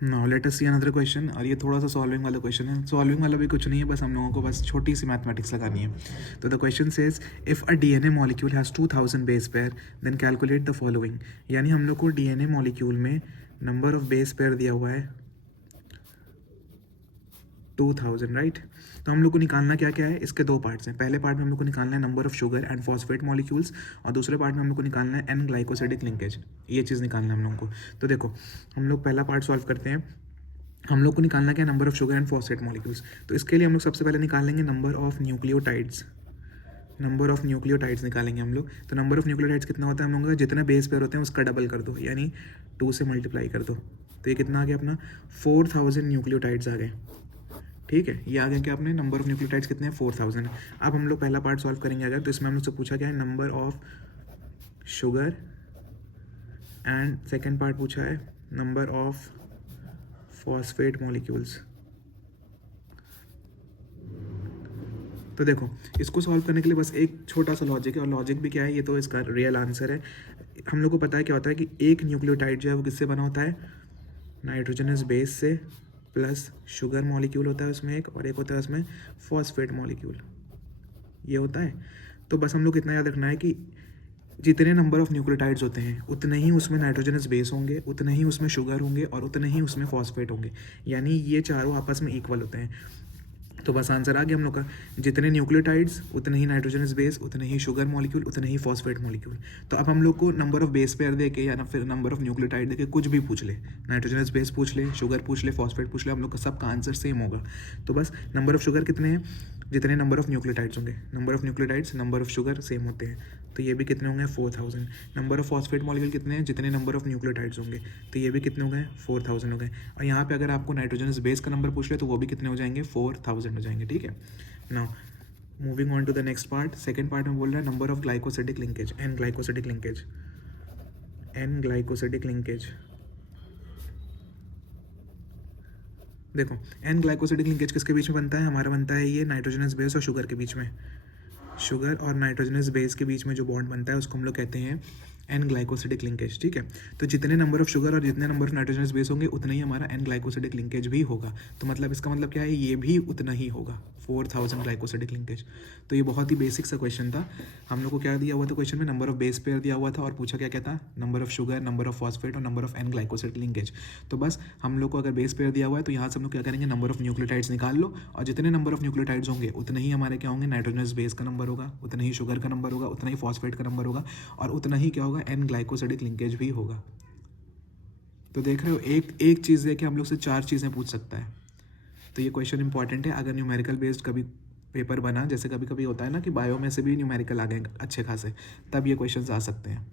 Now let us see another question, और ये थोड़ा सा सॉल्विंग वाला क्वेश्चन है। सॉल्विंग वाला भी कुछ नहीं है, बस हम लोगों को बस छोटी सी मैथमेटिक्स लगानी है। तो the question says if a DNA molecule has 2000 base pair then calculate the following. यानी हम लोग को डीएनए मॉलिक्यूल में नंबर ऑफ बेस पेयर दिया हुआ है 2000, राइट। तो हम लोग को निकालना क्या क्या है, इसके दो पार्ट्स हैं। पहले पार्ट में हम लोग को निकालना है number of sugar and phosphate molecules, और दूसरे पार्ट में हम लोग को निकालना है एन ग्लाइकोसिडिक लिंकेज। ये चीज़ निकालना है हम लोग को। तो देखो हम लोग पहला पार्ट सॉल्व करते हैं। हम लोग को निकालना क्या, number of sugar and phosphate molecules. तो इसके लिए हम लोग सबसे पहले निकालेंगे number of nucleotides. Number of nucleotides निकालेंगे हम लोग। तो नंबर ऑफ न्यूक्लियोटाइड्स कितना होता है हम लोगों का, जितने बेस पेयर होते हैं उसका डबल कर दो, यानी 2 से मल्टीप्लाई कर दो। तो ये कितना आ गया अपना 4000 न्यूक्लियोटाइड्स आ गए। ठीक है, ये आ गया कि आपने नंबर ऑफ न्यूक्लियोटाइड्स कितने हैं 4000 है। अब हम लोग पहला पार्ट सॉल्व करेंगे अगर, तो इसमें हम लोग से पूछा गया है number of sugar and second part पूछा है नंबर ऑफ फॉस्फेट मॉलिक्यूल्स। तो देखो इसको सॉल्व करने के लिए बस एक छोटा सा लॉजिक है, और लॉजिक भी क्या है, ये तो इसका रियल आंसर है। हम लोग को पता है क्या होता है कि एक न्यूक्लियोटाइड जो है वो किससे बना होता है, नाइट्रोजनस बेस से, प्लस शुगर मॉलिक्यूल होता है उसमें एक, और एक होता है उसमें फॉस्फेट मॉलिक्यूल, ये होता है। तो बस हम लोग इतना याद रखना है कि जितने नंबर ऑफ न्यूक्लियोटाइड्स होते हैं उतने ही उसमें नाइट्रोजनस बेस होंगे, उतने ही उसमें शुगर होंगे, और उतने ही उसमें फॉस्फेट होंगे। यानी ये चारों आपस में इक्वल होते हैं। तो बस आंसर आ गया हम लोग का, जितने न्यूक्लियोटाइड्स उतने ही नाइट्रोजनस बेस, उतने ही शुगर मॉलिक्यूल, उतने ही फॉस्फेट मॉलिक्यूल। तो अब हम लोग को नंबर ऑफ बेस पेयर दे के या ना फिर नंबर ऑफ न्यूक्लियोटाइड दे के कुछ भी पूछ ले, नाइट्रोजनस बेस पूछ ले, शुगर पूछ ले, फॉस्फेट पूछ ले, हम लोग का सबका आंसर सेम होगा। तो बस नंबर ऑफ शुगर कितने हैं, जितने नंबर ऑफ न्यूक्लियोटाइड्स होंगे, number of nucleotides number of sugar same होते हैं, तो ये भी कितने होंगे 4000। नंबर ऑफ फॉस्फेट मॉलिक्यूल कितने हैं, जितने नंबर ऑफ न्यूक्लियोटाइड्स होंगे, तो ये भी कितने हो गए 4000 हो गए। और यहाँ पे अगर आपको नाइट्रोजनस बेस का नंबर पूछ ले तो वो भी कितने हो जाएंगे 4000 हो जाएंगे। ठीक है, now moving on to the next part. Second part में बोल रहा है number of glycosidic linkage, N glycosidic linkage, N glycosidic linkage. देखो एन ग्लाइकोसिडिक लिंकेज किसके बीच में बनता है, हमारा बनता है ये नाइट्रोजनस बेस और शुगर के बीच में। शुगर और नाइट्रोजनस बेस के बीच में जो बॉन्ड बनता है उसको हम लोग कहते हैं एन ग्लाइकोसिडिक लिंकेज। ठीक है, तो जितने नंबर ऑफ शुगर और जितने नंबर ऑफ नाइट्रोजनस बेस होंगे उतना ही हमारा एन ग्लाइकोसिडिक लिंकेज भी होगा। तो मतलब इसका मतलब क्या है, ये भी उतना ही होगा 4000 ग्लाइकोसिडिक लिंकेज। तो ये बहुत ही बेसिक सा क्वेश्चन था। हम लोग को क्या दिया हुआ था क्वेश्चन में, नंबर ऑफ बेस पेयर दिया हुआ था, और पूछा क्या क्या था, number of sugar, number of phosphate और number of N glycosidic linkage. तो बस हम लोग को अगर बेस पेयर दिया हुआ है तो यहाँ से हम लोग क्या करेंगे, नंबर ऑफ न्यूक्लियोटाइड्स निकाल लो, और जितने नंबर ऑफ न्यूक्लियोटाइड्स होंगे उतने ही हमारे क्या होंगे, नाइट्रोजनस बेस का नंबर होगा, उतना ही शुगर का नंबर होगा, उतना ही फॉस्फेट का नंबर होगा, और उतना ही क्या होगा, एन ग्लाइकोसिडिक लिंकेज भी होगा। तो देख रहे हो, एक एक चीज़ है कि हम लोग से 4 चीज़ें पूछ सकता है। तो ये क्वेश्चन इंपॉर्टेंट है। अगर न्यूमेरिकल बेस्ड कभी पेपर बना, जैसे कभी कभी होता है ना कि बायो में से भी न्यूमेरिकल आ गए अच्छे खासे, तब ये क्वेश्चन आ सकते हैं।